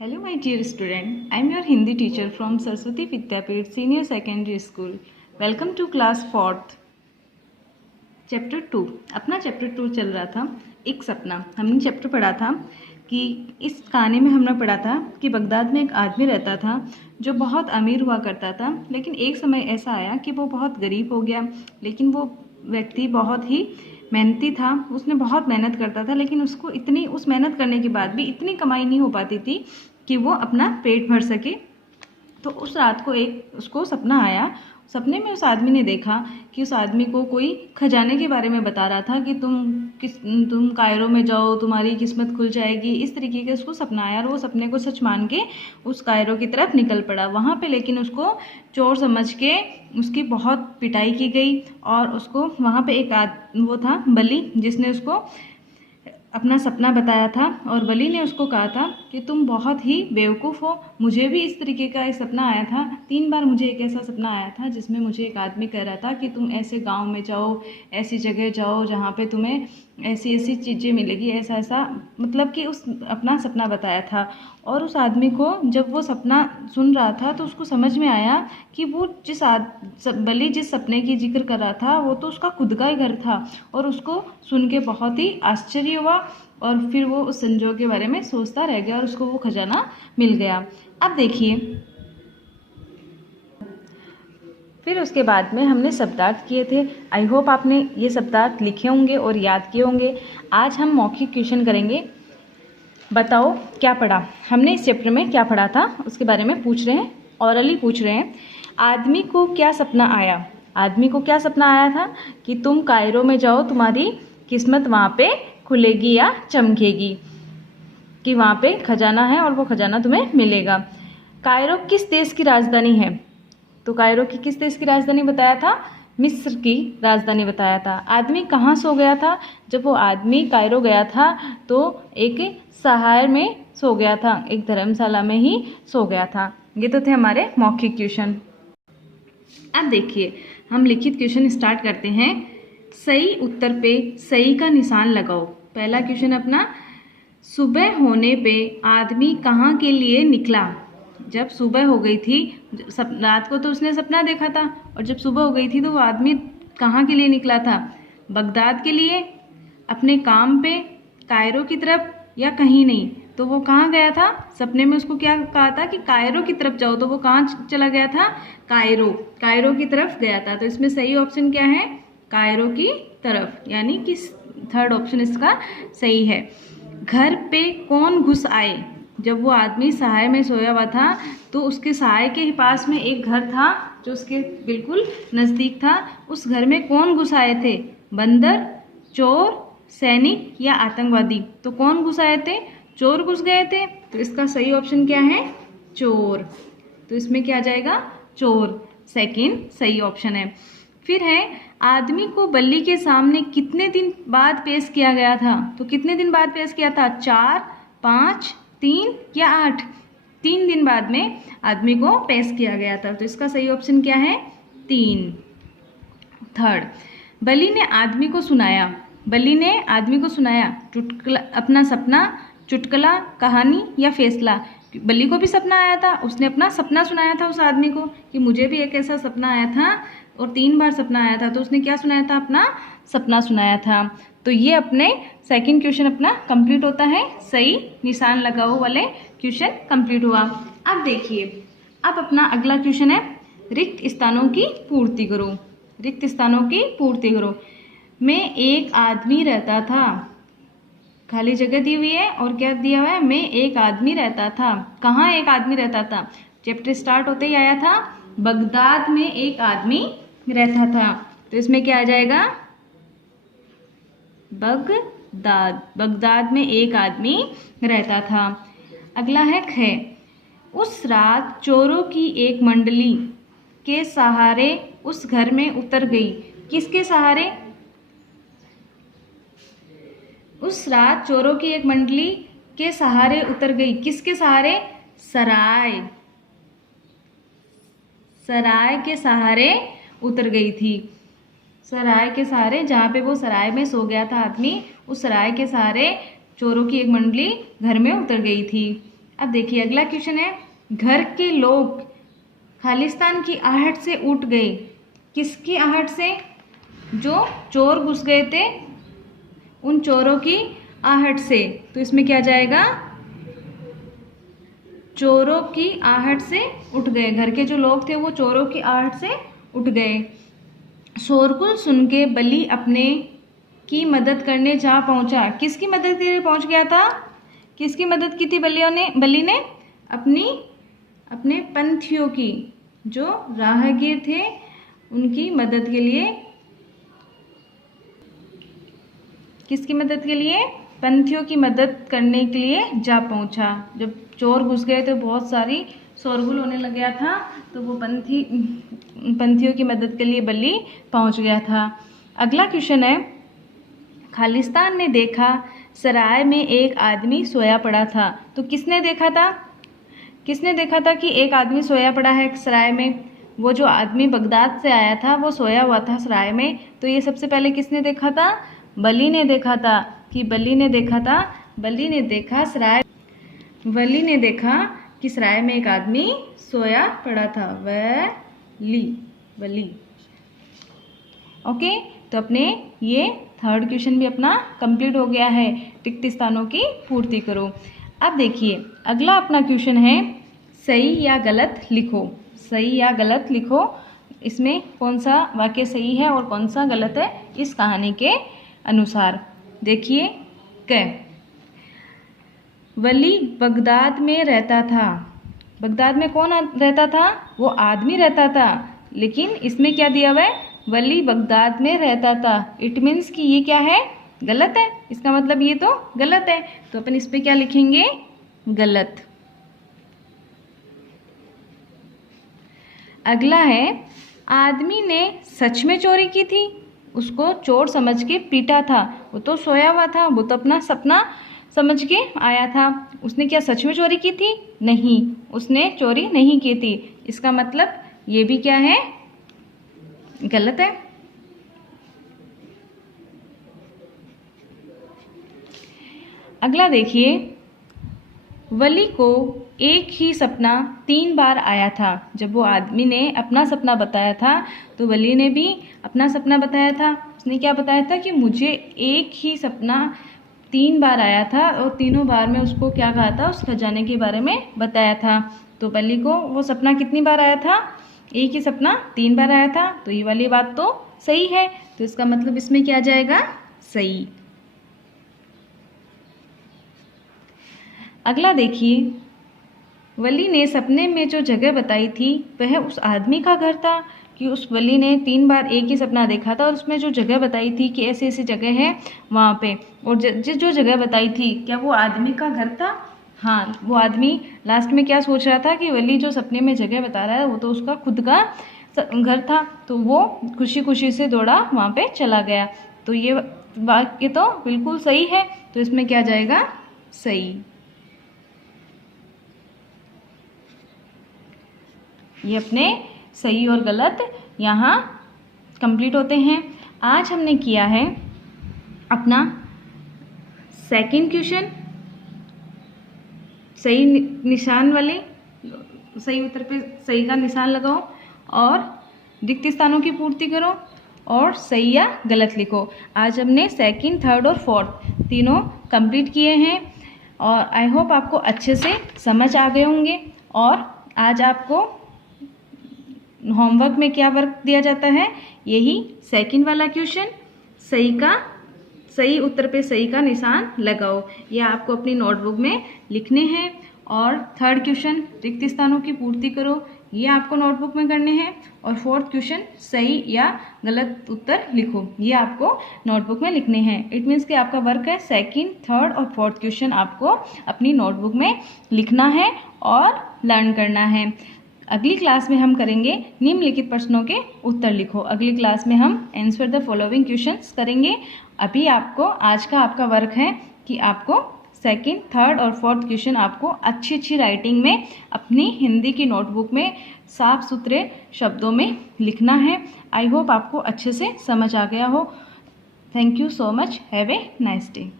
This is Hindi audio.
Hello my dear student, I am your Hindi teacher from Saraswati Vidyapeeth Senior Secondary School. Welcome to class 4th. Chapter 2 अपना चैप्टर 2 चल रहा था एक सपना। हमने चैप्टर पढ़ा था कि इस कहानी में हमने पढ़ा था कि बगदाद में एक आदमी रहता था जो बहुत अमीर हुआ करता था, लेकिन एक समय ऐसा आया कि वो बहुत गरीब हो गया। लेकिन वो व्यक्ति बहुत ही मेहनती था, उसने बहुत मेहनत करता था, लेकिन उसको इतनी उस मेहनत करने के बाद भी इतनी कमाई नहीं हो पाती थी कि वो अपना पेट भर सके। तो उस रात को एक उसको सपना आया। सपने में उस आदमी ने देखा कि उस आदमी को कोई खजाने के बारे में बता रहा था कि तुम कायरो में जाओ, तुम्हारी किस्मत खुल जाएगी। इस तरीके का उसको सपना आया और वो सपने को सच मान के उस कायरो की तरफ निकल पड़ा। वहाँ पे लेकिन उसको चोर समझ के उसकी बहुत पिटाई की गई और उसको वहाँ पे वो था बली, जिसने उसको अपना सपना बताया था और वली ने उसको कहा था कि तुम बहुत ही बेवकूफ़ हो। मुझे भी इस तरीके का एक सपना आया था। 3 बार मुझे एक ऐसा सपना आया था जिसमें मुझे एक आदमी कह रहा था कि तुम ऐसे गांव में जाओ, ऐसी जगह जाओ जहाँ पे तुम्हें ऐसी ऐसी चीज़ें मिलेगी, ऐसा ऐसा, मतलब कि उस अपना सपना बताया था। और उस आदमी को जब वो सपना सुन रहा था तो उसको समझ में आया कि वो बली जिस सपने की जिक्र कर रहा था वो तो उसका खुद का ही घर था। और उसको सुन के बहुत ही आश्चर्य हुआ और फिर वो उस संजोग के बारे में सोचता रह गया और उसको वो खजाना मिल गया। अब देखिए, फिर उसके बाद में हमने शब्दार्थ किए थे। आई होप आपने ये शब्दार्थ लिखे होंगे और याद किए होंगे। आज हम मौखिक क्वेश्चन करेंगे। बताओ क्या पढ़ा हमने इस चैप्टर में, क्या पढ़ा था उसके बारे में पूछ रहे हैं, ऑरली पूछ रहे हैं। आदमी को क्या सपना आया? आदमी को क्या सपना आया था कि तुम कायरो में जाओ, तुम्हारी किस्मत वहाँ पे खुलेगी या चमकेगी, कि वहाँ पे खजाना है और वो खजाना तुम्हें मिलेगा। कायरो किस देश की राजधानी है? तो कायरो की किस देश की राजधानी बताया था? मिस्र की राजधानी बताया था। आदमी कहाँ सो गया था? जब वो आदमी कायरो गया था तो एक सहाय में सो गया था, एक धर्मशाला में ही सो गया था। ये तो थे हमारे मौखिक क्वेश्चन। अब देखिए, हम लिखित क्वेश्चन स्टार्ट करते हैं। सही उत्तर पे सही का निशान लगाओ। पहला क्वेश्चन अपना, सुबह होने पे आदमी कहाँ के लिए निकला? जब सुबह हो गई थी, रात को तो उसने सपना देखा था, और जब सुबह हो गई थी तो वो आदमी कहाँ के लिए निकला था? बगदाद के लिए, अपने काम पे, कायरो की तरफ, या कहीं नहीं? तो वो कहाँ गया था? सपने में उसको क्या कहा था कि कायरो की तरफ जाओ, तो वो कहाँ चला गया था? कायरो की तरफ गया था। तो इसमें सही ऑप्शन क्या है? कायरो की तरफ, यानी कि थर्ड ऑप्शन इसका सही है। घर पे कौन घुस आए? जब वो आदमी सहाय में सोया हुआ था तो उसके सहाय के पास में एक घर था जो उसके बिल्कुल नज़दीक था। उस घर में कौन घुस आए थे? बंदर, चोर, सैनिक या आतंकवादी? तो कौन घुस आए थे? चोर घुस गए थे। तो इसका सही ऑप्शन क्या है? चोर। तो इसमें क्या आ जाएगा? चोर। सेकंड सही ऑप्शन है। फिर है, आदमी को बल्ली के सामने कितने दिन बाद पेश किया गया था? तो कितने दिन बाद पेश किया था? 4, 5, 3 या 8? 3 दिन बाद में आदमी को पेश किया गया था। तो इसका सही ऑप्शन क्या है? 3। थर्ड, बली ने आदमी को सुनाया। बली ने आदमी को सुनाया चुटकुला, अपना सपना, चुटकुला, कहानी या फैसला? बली को भी सपना आया था, उसने अपना सपना सुनाया था उस आदमी को कि मुझे भी एक ऐसा सपना आया था और 3 बार सपना आया था। तो उसने क्या सुनाया था? अपना सपना सुनाया था। तो ये अपने सेकंड क्वेश्चन अपना कंप्लीट होता है। सही निशान लगाओ वाले क्वेश्चन कंप्लीट हुआ। अब देखिए, अब अपना अगला क्वेश्चन है, रिक्त स्थानों की पूर्ति करो। रिक्त स्थानों की पूर्ति करो। में एक आदमी रहता था, खाली जगह दी हुई है और क्या दिया हुआ है? में एक आदमी रहता था। कहाँ एक आदमी रहता था? चैप्टर स्टार्ट होते ही आया था, बगदाद में एक आदमी रहता था। तो इसमें क्या आ जाएगा? बगदाद। बगदाद में एक आदमी रहता था। अगला है ख, उस रात चोरों की एक मंडली के सहारे उस घर में उतर गई। किसके सहारे? उस रात चोरों की एक मंडली के सहारे उतर गई। किसके सहारे? सराय। सराय के सहारे उतर गई थी। सराय के सहारे, जहाँ पे वो सराय में सो गया था आदमी, उस सराय के सहारे चोरों की एक मंडली घर में उतर गई थी। अब देखिए अगला क्वेश्चन है, घर के लोग खालिस्तान की आहट से उठ गए। किसकी आहट से? जो चोर घुस गए थे उन चोरों की आहट से। तो इसमें क्या जाएगा? चोरों की आहट से उठ गए। घर के जो लोग थे वो चोरों की आहट से उठ गए। शोरगुल सुन के बलि अपने की मदद करने जा पहुंचा। किसकी मदद के लिए पहुंच गया था? किसकी मदद की थी बलि ने? अपने पंथियों की, जो राहगीर थे उनकी मदद के लिए। किसकी मदद के लिए? पंथियों की मदद करने के लिए जा पहुंचा। जब चोर घुस गए तो बहुत सारी शोरगुल होने लग गया था, तो वो पंथियों की मदद के लिए बलि पहुंच गया था। अगला क्वेश्चन है, खालिस्तान ने देखा सराय में एक आदमी सोया पड़ा था। तो किसने देखा था? किसने देखा था कि एक आदमी सोया पड़ा है सराय में? वो जो आदमी बगदाद से आया था वो सोया हुआ था सराय में। तो ये सबसे पहले किसने देखा था? बलि ने देखा था। कि बलि ने देखा था, बलि ने देखा कि सराय में एक आदमी सोया पड़ा था। बलि। ओके, तो अपने ये थर्ड क्वेश्चन भी अपना कंप्लीट हो गया है। रिक्त स्थानों की पूर्ति करो। अब देखिए अगला अपना क्वेश्चन है, सही या गलत लिखो। सही या गलत लिखो। इसमें कौन सा वाक्य सही है और कौन सा गलत है इस कहानी के अनुसार। देखिए, वली बगदाद में रहता था। बगदाद में कौन रहता था? वो आदमी रहता था। लेकिन इसमें क्या दिया हुआ है? वली बगदाद में रहता था। इट मीन्स कि ये क्या है? गलत है। इसका मतलब ये तो गलत है। तो अपन इस पे क्या लिखेंगे? गलत। अगला है, आदमी ने सच में चोरी की थी। उसको चोर समझ के पीटा था। वो तो सोया हुआ था, वो तो अपना सपना समझ के आया था। उसने क्या सच में चोरी की थी? नहीं, उसने चोरी नहीं की थी। इसका मतलब ये भी क्या है? गलत है। अगला देखिए, वली को एक ही सपना 3 बार आया था। जब वो आदमी ने अपना सपना बताया था तो वली ने भी अपना सपना बताया था। उसने क्या बताया था कि मुझे एक ही सपना 3 बार आया था और तीनों बार में उसको क्या कहा था? उस खजाने के बारे में बताया था। तो वली को वो सपना कितनी बार आया था? एक ही सपना 3 बार आया था। तो ये वाली बात तो सही है। तो इसका मतलब इसमें क्या जाएगा? सही। अगला देखिए, वली ने सपने में जो जगह बताई थी वह उस आदमी का घर था। कि उस वली ने 3 बार एक ही सपना देखा था और उसमें जो जगह बताई थी कि ऐसी ऐसी जगह है वहाँ पे, और जो जगह बताई थी क्या वो आदमी का घर था? हाँ, वो आदमी लास्ट में क्या सोच रहा था कि वली जो सपने में जगह बता रहा है वो तो उसका खुद का घर था। तो वो खुशी खुशी से दौड़ा वहाँ पे चला गया। तो ये वाक्य तो बिल्कुल सही है। तो इसमें क्या जाएगा? सही। ये अपने सही और गलत यहाँ कंप्लीट होते हैं। आज हमने किया है अपना सेकंड क्वेश्चन। सही निशान वाले, सही उत्तर पे सही का निशान लगाओ और रिक्त स्थानों की पूर्ति करो और सही या गलत लिखो। आज हमने सेकंड, थर्ड और फोर्थ तीनों कंप्लीट किए हैं और आई होप आपको अच्छे से समझ आ गए होंगे। और आज आपको होमवर्क में क्या वर्क दिया जाता है? यही सेकंड वाला क्वेश्चन, सही उत्तर पे सही का निशान लगाओ। ये आपको अपनी नोटबुक में लिखने हैं। और थर्ड क्वेश्चन रिक्त स्थानों की पूर्ति करो, ये आपको नोटबुक में करने हैं। और फोर्थ क्वेश्चन सही या गलत उत्तर लिखो, ये आपको नोटबुक में लिखने हैं। इट मीन्स कि आपका वर्क है सेकंड, थर्ड और फोर्थ क्वेश्चन आपको अपनी नोटबुक में लिखना है और लर्न करना है। अगली क्लास में हम करेंगे निम्नलिखित प्रश्नों के उत्तर लिखो। अगली क्लास में हम आंसर द फॉलोइंग क्वेश्चंस करेंगे। अभी आपको आज का आपका वर्क है कि आपको सेकंड, थर्ड और फोर्थ क्वेश्चन आपको अच्छी राइटिंग में अपनी हिंदी की नोटबुक में साफ सुथरे शब्दों में लिखना है। आई होप आपको अच्छे से समझ आ गया हो। Thank you so much. Have a nice day.